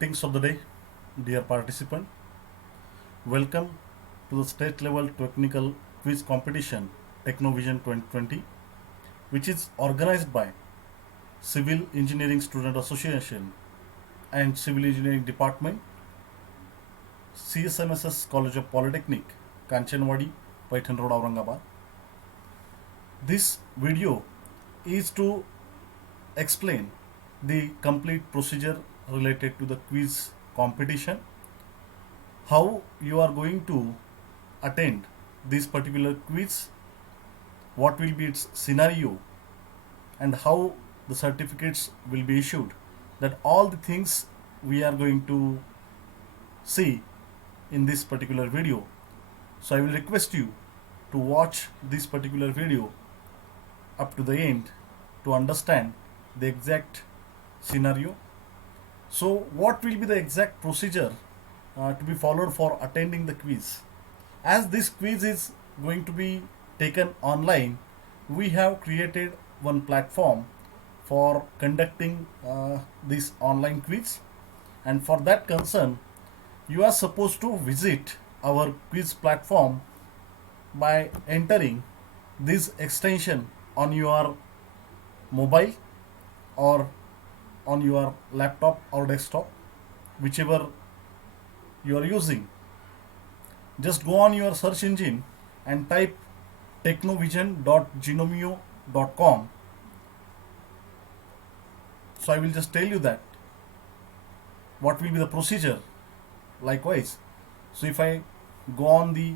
Greetings of the day, dear participant. Welcome to the state level technical quiz competition Technovision 2020, which is organized by Civil Engineering Student Association and Civil Engineering Department, CSMSS College of Polytechnic, Kanchanwadi, Paitan Road, Aurangabad. This video is to explain the complete procedure related to the quiz competition, how you are going to attend this particular quiz, what will be its scenario, and how the certificates will be issued. That all the things we are going to see in this particular video. So I will request you to watch this particular video up to the end to understand the exact scenario. So what will be the exact procedure to be followed for attending the quiz? As this quiz is going to be taken online, we have created one platform for conducting this online quiz, and for that concern you are supposed to visit our quiz platform by entering this extension on your mobile or on your laptop or desktop, whichever you are using. Just go on your search engine and type technovision.genomio.com. So I will just tell you that what will be the procedure. Likewise, so if I go on the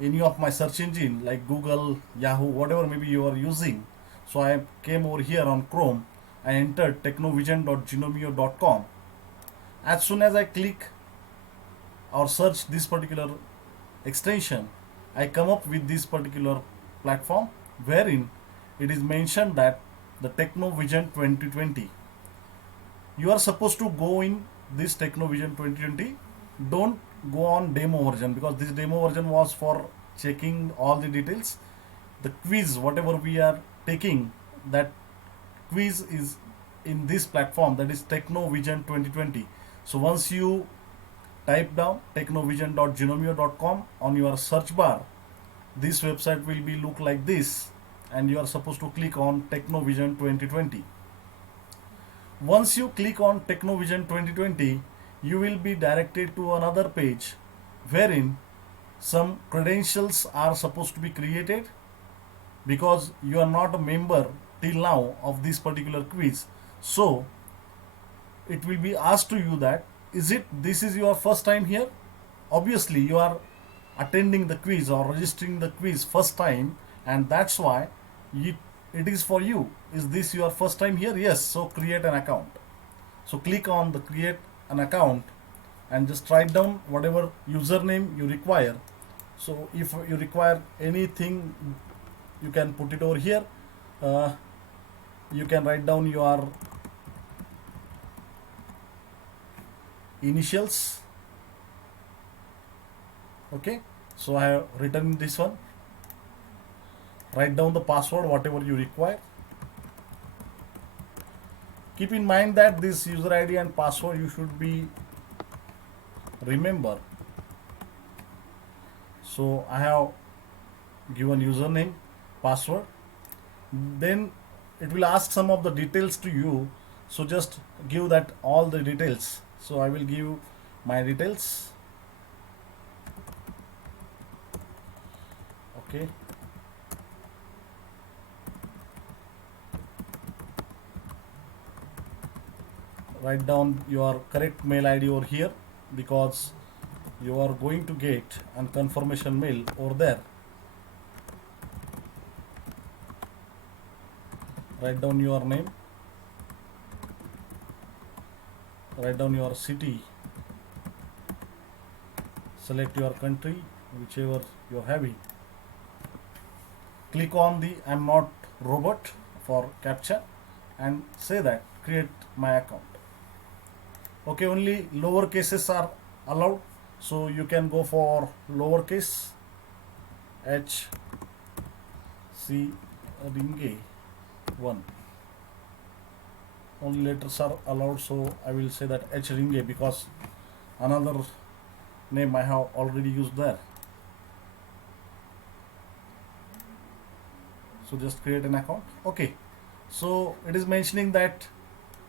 any of my search engine like Google, Yahoo, whatever maybe you are using, so I came over here on Chrome, I entered technovision.genomio.com. As soon as I click or search this particular extension, I come up with this particular platform wherein it is mentioned that the Technovision 2020. You are supposed to go in this Technovision 2020. Don't go on demo version, because this demo version was for checking all the details. The quiz, whatever we are taking, that quiz is in this platform, that is Technovision 2020. So once you type down technovision.genomio.com on your search bar, this website will be look like this, and you are supposed to click on Technovision 2020. Once you click on Technovision 2020, you will be directed to another page wherein some credentials are supposed to be created, because you are not a member till now of this particular quiz. So it will be asked to you that this is your first time here. Obviously you are attending the quiz or registering the quiz first time, and that's why it is for you. Is this your first time here? Yes. So create an account. So click on the create an account and just write down whatever username you require. So if you require anything, you can put it over here. You can write down your initials. Okay, so I have written this one. Write down the password, whatever you require. Keep in mind that this user ID and password you should be remember. So I have given username, password. Then it will ask some of the details to you. So just give that all the details. So I will give my details. Okay. Write down your correct mail ID over here, because you are going to get a confirmation mail over there. Write down your name, write down your city, select your country, whichever you are having. Click on the I'm not robot for captcha and say that create my account. Okay, only lower cases are allowed, so you can go for lowercase h c ringe 1. only letters are allowed, so I will say that H Ringe because another name I have already used there. So just create an account. Okay, so it is mentioning that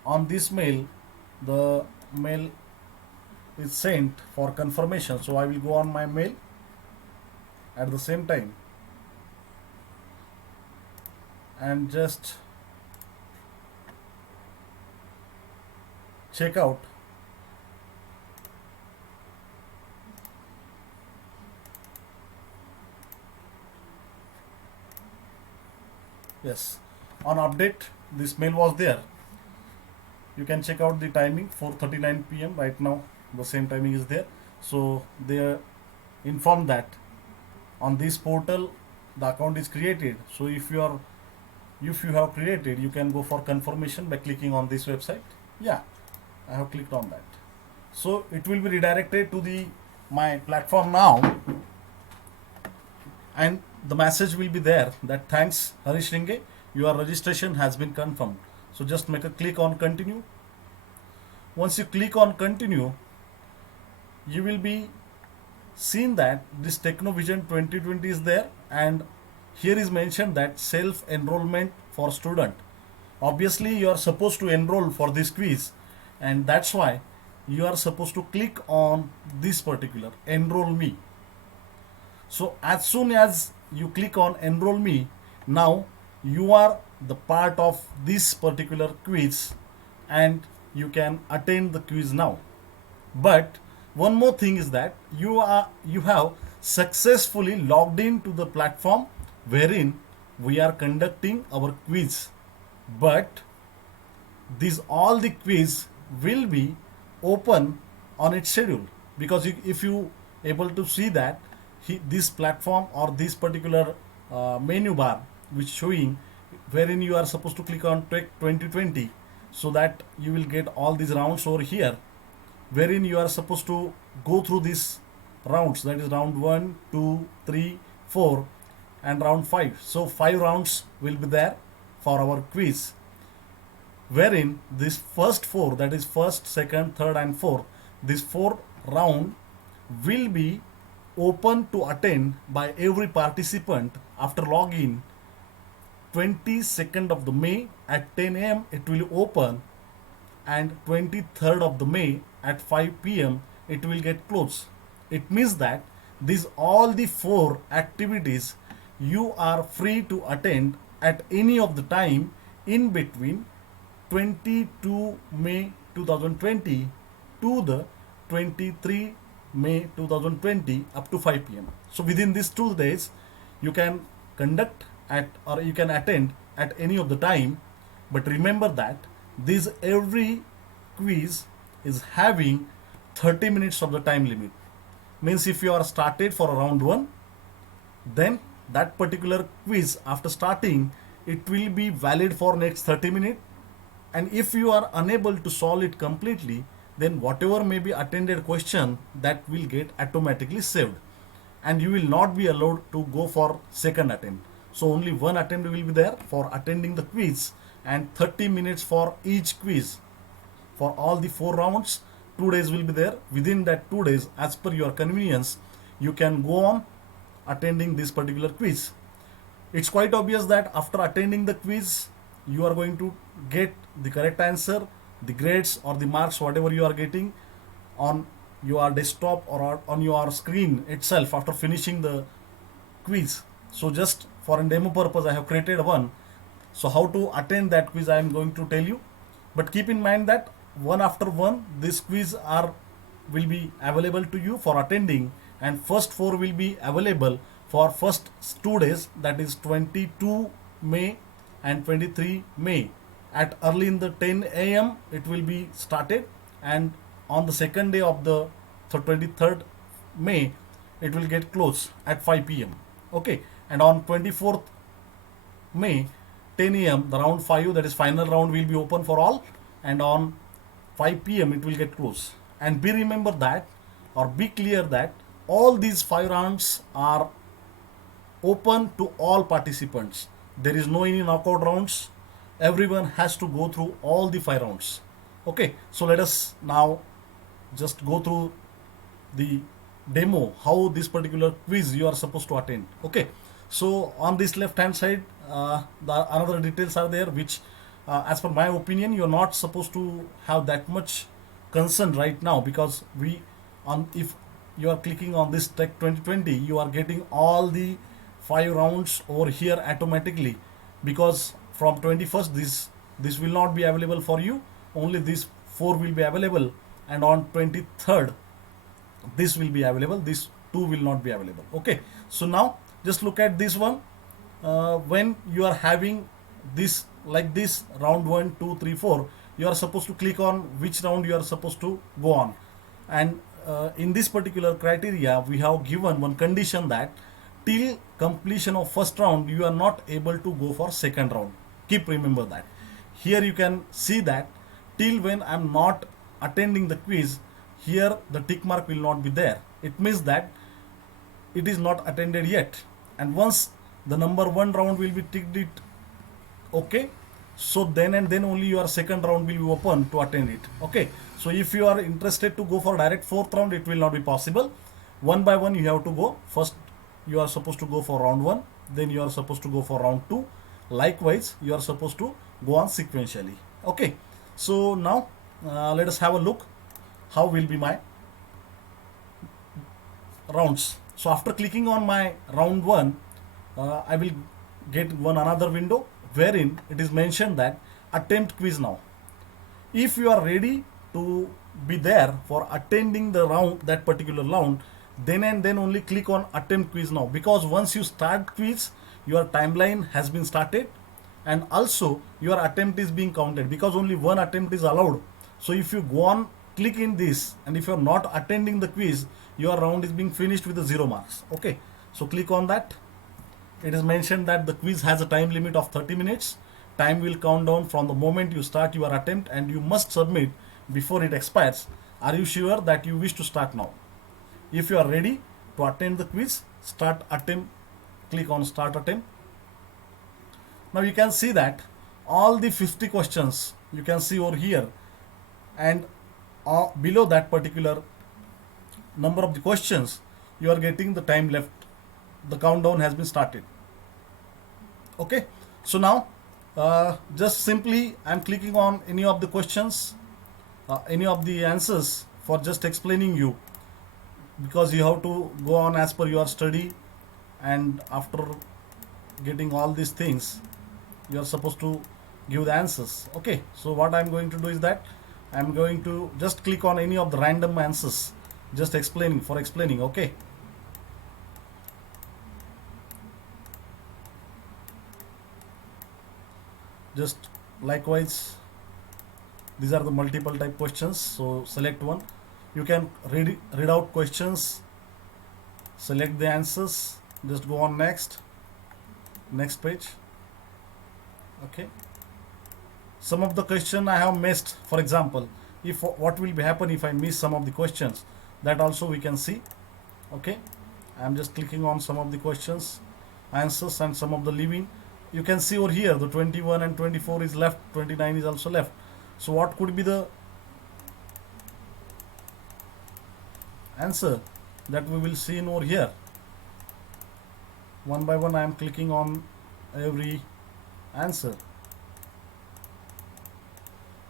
on this mail the mail is sent for confirmation, so I will go on my mail. At the same time, and just check out yes, on update this mail was there. You can check out the timing 4:39 p.m. right now. The same timing is there. So they inform that on this portal the account is created. So if you have created, you can go for confirmation by clicking on this website. Yeah, I have clicked on that. So it will be redirected to the my platform now, and the message will be there that thanks Harish Ringe, your registration has been confirmed. So just make a click on continue. Once you click on continue, you will be seen that this Technovision 2020 is there, and here is mentioned that self enrollment for student. Obviously you are supposed to enroll for this quiz, and that's why you are supposed to click on this particular enroll me. So as soon as you click on enroll me, now you are the part of this particular quiz, and you can attend the quiz now. But one more thing is that you have successfully logged into the platform wherein we are conducting our quiz. But these all the quiz will be open on its schedule, because if you able to see that this platform or this particular menu bar which showing wherein you are supposed to click on Tech 2020, so that you will get all these rounds over here, wherein you are supposed to go through these rounds, that is round 1, 2, 3, 4 and round 5. So 5 rounds will be there for our quiz, wherein this first 4, that is first, second, third and fourth, this 4 round will be open to attend by every participant after login 22nd of the May at 10 a.m. it will open, and 23rd of the May at 5 p.m. it will get closed. It means that these all the 4 activities you are free to attend at any of the time in between 22 May 2020 to the 23 May 2020 up to 5 p.m. So within these 2 days you can conduct at or you can attend at any of the time. But remember that this every quiz is having 30 minutes of the time limit. Means if you are started for round 1, then that particular quiz after starting it will be valid for next 30 minutes, and if you are unable to solve it completely, then whatever may be attended question that will get automatically saved, and you will not be allowed to go for second attempt. So only one attempt will be there for attending the quiz, and 30 minutes for each quiz for all the 4 rounds. 2 days will be there. Within that 2 days, as per your convenience, you can go on attending this particular quiz. It's quite obvious that after attending the quiz you are going to get the correct answer, the grades or the marks whatever you are getting on your desktop or on your screen itself after finishing the quiz. So just for a demo purpose I have created one. So how to attend that quiz I am going to tell you, but keep in mind that one after one this quiz will be available to you for attending, and first 4 will be available for first 2 days, that is 22 May and 23 May at early in the 10 a.m. it will be started, and on the second day of the 23rd May it will get closed at 5 p.m. Okay, and on 24th May 10 a.m. the round 5, that is final round, will be open for all, and on 5 p.m. it will get closed. And be remember that, or be clear that all these 5 rounds are open to all participants. There is no any knockout rounds, everyone has to go through all the 5 rounds. Okay, so let us now just go through the demo how this particular quiz you are supposed to attend. Okay, so on this left hand side, the another details are there, which as per my opinion you're not supposed to have that much concern right now, because we on if you are clicking on this tech 2020, you are getting all the 5 rounds over here automatically, because from 21st this will not be available for you, only these 4 will be available, and on 23rd this will be available, this 2 will not be available. Okay, so now just look at this one. When you are having this like this round 1 2 3 4, you are supposed to click on which round you are supposed to go on. And in this particular criteria we have given one condition that till completion of first round you are not able to go for second round. Keep remember that. Here you can see that till when I'm not attending the quiz, here the tick mark will not be there. It means that it is not attended yet. And once the number 1 round will be ticked it okay, so then and then only your second round will be open to attend it. Okay, so if you are interested to go for direct fourth round, it will not be possible. One by one you have to go. First you are supposed to go for round 1, then you are supposed to go for round 2. Likewise you are supposed to go on sequentially. Okay, so now let us have a look how will be my rounds. So after clicking on my round 1, I will get one another window wherein it is mentioned that attempt quiz now. If you are ready to be there for attending the round, that particular round, then and then only click on attempt quiz now, because once you start quiz your timeline has been started, and also your attempt is being counted, because only one attempt is allowed. So if you go on click in this, and if you are not attending the quiz, your round is being finished with the 0 marks. Okay, so click on that. It is mentioned that the quiz has a time limit of 30 minutes. Time will count down from the moment you start your attempt, and you must submit before it expires. Are you sure that you wish to start now? If you are ready to attend the quiz, start attempt, click on start attempt. Now you can see that all the 50 questions you can see over here, and below that particular number of the questions you are getting the time left, the countdown has been started. Okay, so now just simply I'm clicking on any of the questions, any of the answers for just explaining you, because you have to go on as per your study, and after getting all these things you are supposed to give the answers. Okay, so what I'm going to do is that I'm going to just click on any of the random answers, just explaining for explaining. Okay, just likewise these are the multiple type questions, so select one. You can read out questions, select the answers, just go on next page. Okay, some of the question I have missed, for example, if what will be happen if I miss some of the questions, that also we can see. Okay, I'm just clicking on some of the questions answers and some of the leaving. You can see over here the 21 and 24 is left, 29 is also left. So what could be the answer that we will see in over here? One by one I am clicking on every answer.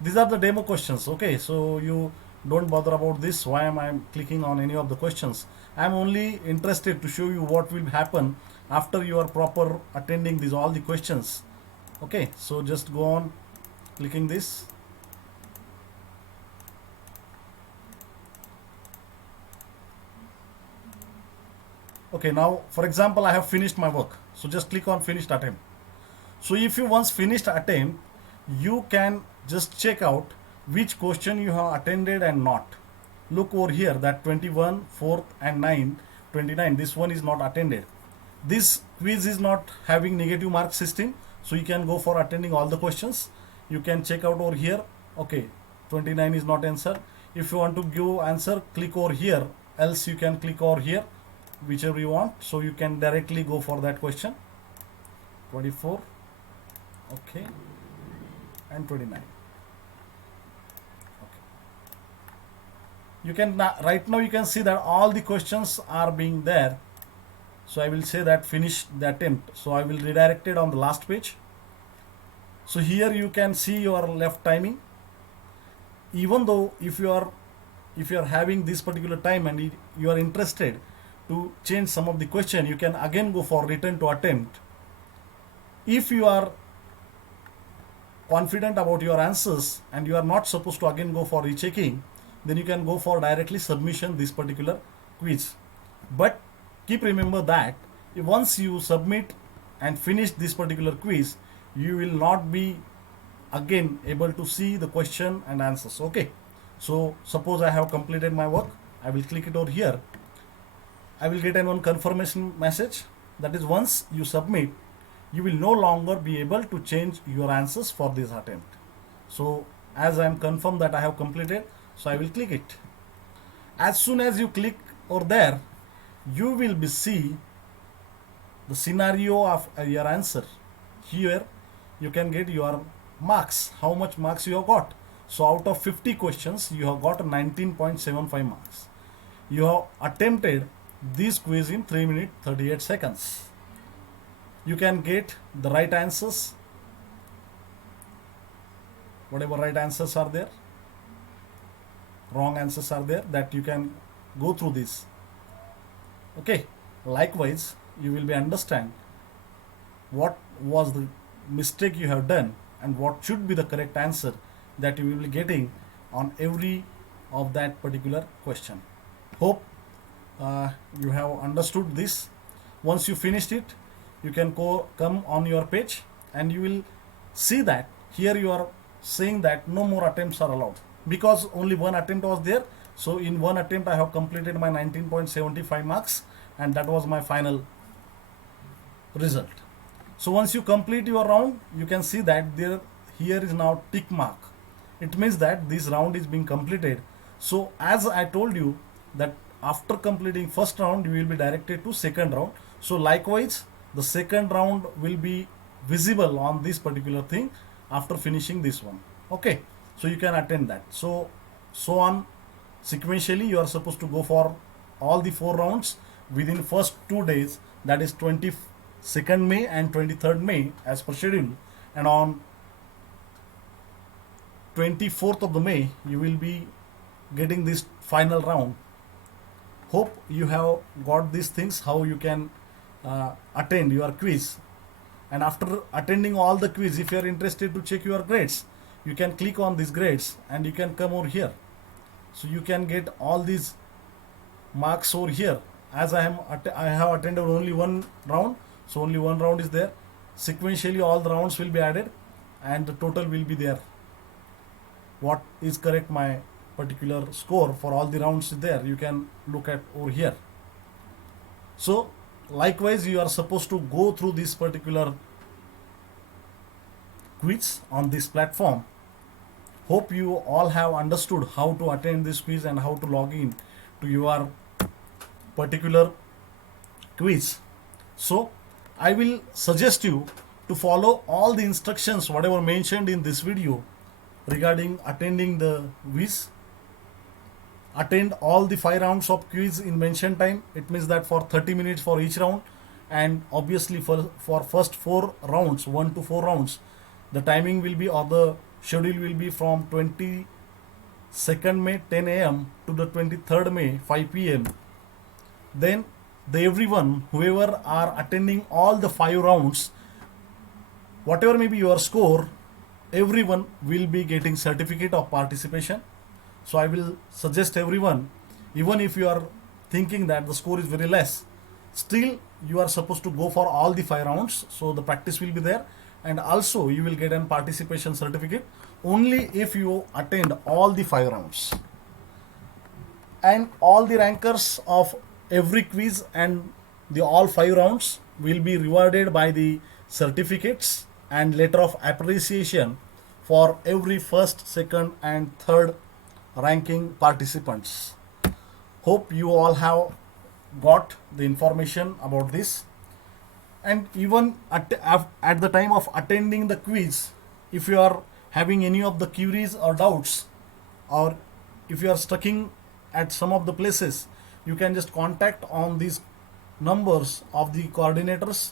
These are the demo questions. Okay, so you don't bother about this, why am I clicking on any of the questions. I am only interested to show you what will happen after you are proper attending these all the questions. Okay, so just go on clicking this. Okay, now for example I have finished my work, so just click on finished attempt. So if you once finished attempt, you can just check out which question you have attended and not. Look over here that 21, 4th and 9, 29, this one is not attended. This quiz is not having negative mark system, so you can go for attending all the questions. You can check out over here. Okay, 29 is not answered. If you want to give answer, click over here, else you can click over here, whichever you want, so you can directly go for that question. 24. Okay, and 29. Okay. You can right now you can see that all the questions are being there. So I will say that finish the attempt. So I will redirect it on the last page. So here you can see your left timing. Even though if you are having this particular time and you are interested to change some of the question, you can again go for return to attempt. If you are confident about your answers and you are not supposed to again go for rechecking, then you can go for directly submission this particular quiz. But keep remember that once you submit and finish this particular quiz, you will not be again able to see the question and answers. Okay, so suppose I have completed my work, I will click it over here. I will get one confirmation message, that is once you submit, you will no longer be able to change your answers for this attempt. So as I am confirmed that I have completed, so I will click it. As soon as you click over there, you will be see the scenario of your answer. Here you can get your marks, how much marks you have got. So out of 50 questions, you have got 19.75 marks. You have attempted this quiz in 3 minutes 38 seconds. You can get the right answers, whatever right answers are there, wrong answers are there, that you can go through this. Okay, likewise you will be understand what was the mistake you have done and what should be the correct answer that you will be getting on every of that particular question. Hope you have understood this. Once you finished it, you can come on your page and you will see that here you are saying that no more attempts are allowed, because only one attempt was there. So in one attempt I have completed my 19.75 marks, and that was my final result. So once you complete your round, you can see that here is now tick mark. It means that this round is being completed. So as I told you that after completing first round, you will be directed to second round. So likewise, the second round will be visible on this particular thing after finishing this one. Okay, so you can attend that. So on sequentially, you are supposed to go for all the 4 rounds within first 2 days, that is 22nd May and 23rd May as per schedule, and on 24th of the May you will be getting this final round. Hope you have got these things, how you can attend your quiz. And after attending all the quiz, if you are interested to check your grades, you can click on these grades and you can come over here. So you can get all these marks over here. As I have attended only one round, so only one round is there. Sequentially all the rounds will be added and the total will be there. What is correct, my particular score for all the rounds is there, you can look at over here. So likewise, you are supposed to go through this particular quiz on this platform. Hope you all have understood how to attend this quiz and how to log in to your particular quiz. So I will suggest you to follow all the instructions whatever mentioned in this video regarding attending the quiz. Attend all the 5 rounds of quiz in mentioned time. It means that for 30 minutes for each round, and obviously for first 4 rounds, 1 to 4 rounds, the timing will be, or the schedule will be from 22nd May 10 a.m. to the 23rd May 5 p.m. Then everyone, whoever are attending all the 5 rounds, whatever may be your score, everyone will be getting certificate of participation. So I will suggest everyone, even if you are thinking that the score is very less, still you are supposed to go for all the 5 rounds. So the practice will be there, and also you will get a participation certificate only if you attend all the 5 rounds. And all the rankers of every quiz and the all 5 rounds will be rewarded by the certificates and letter of appreciation for every first, second and third ranking participants. Hope you all have got the information about this. And even at the time of attending the quiz, if you are having any of the queries or doubts, or if you are stucking at some of the places, you can just contact on these numbers of the coordinators.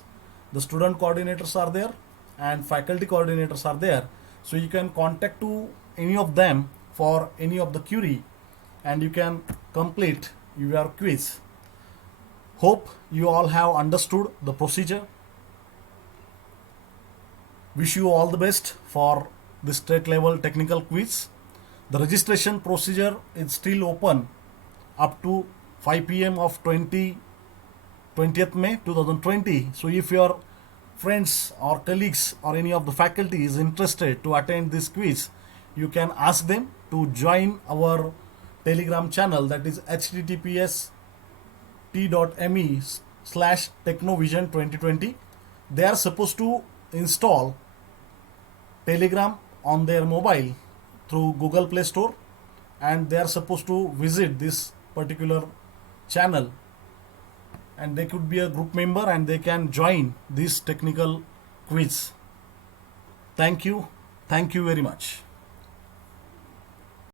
The student coordinators are there and faculty coordinators are there, so you can contact to any of them for any of the query, and you can complete your quiz. Hope you all have understood the procedure. Wish you all the best for the state level technical quiz. The registration procedure is still open up to 5 p.m. of 20th May 2020. So if your friends or colleagues or any of the faculty is interested to attend this quiz, you can ask them to join our Telegram channel, that is https t.me/technovision2020. They are supposed to install Telegram on their mobile through Google Play Store, and they are supposed to visit this particular channel, and they could be a group member and they can join this technical quiz. Thank you very much.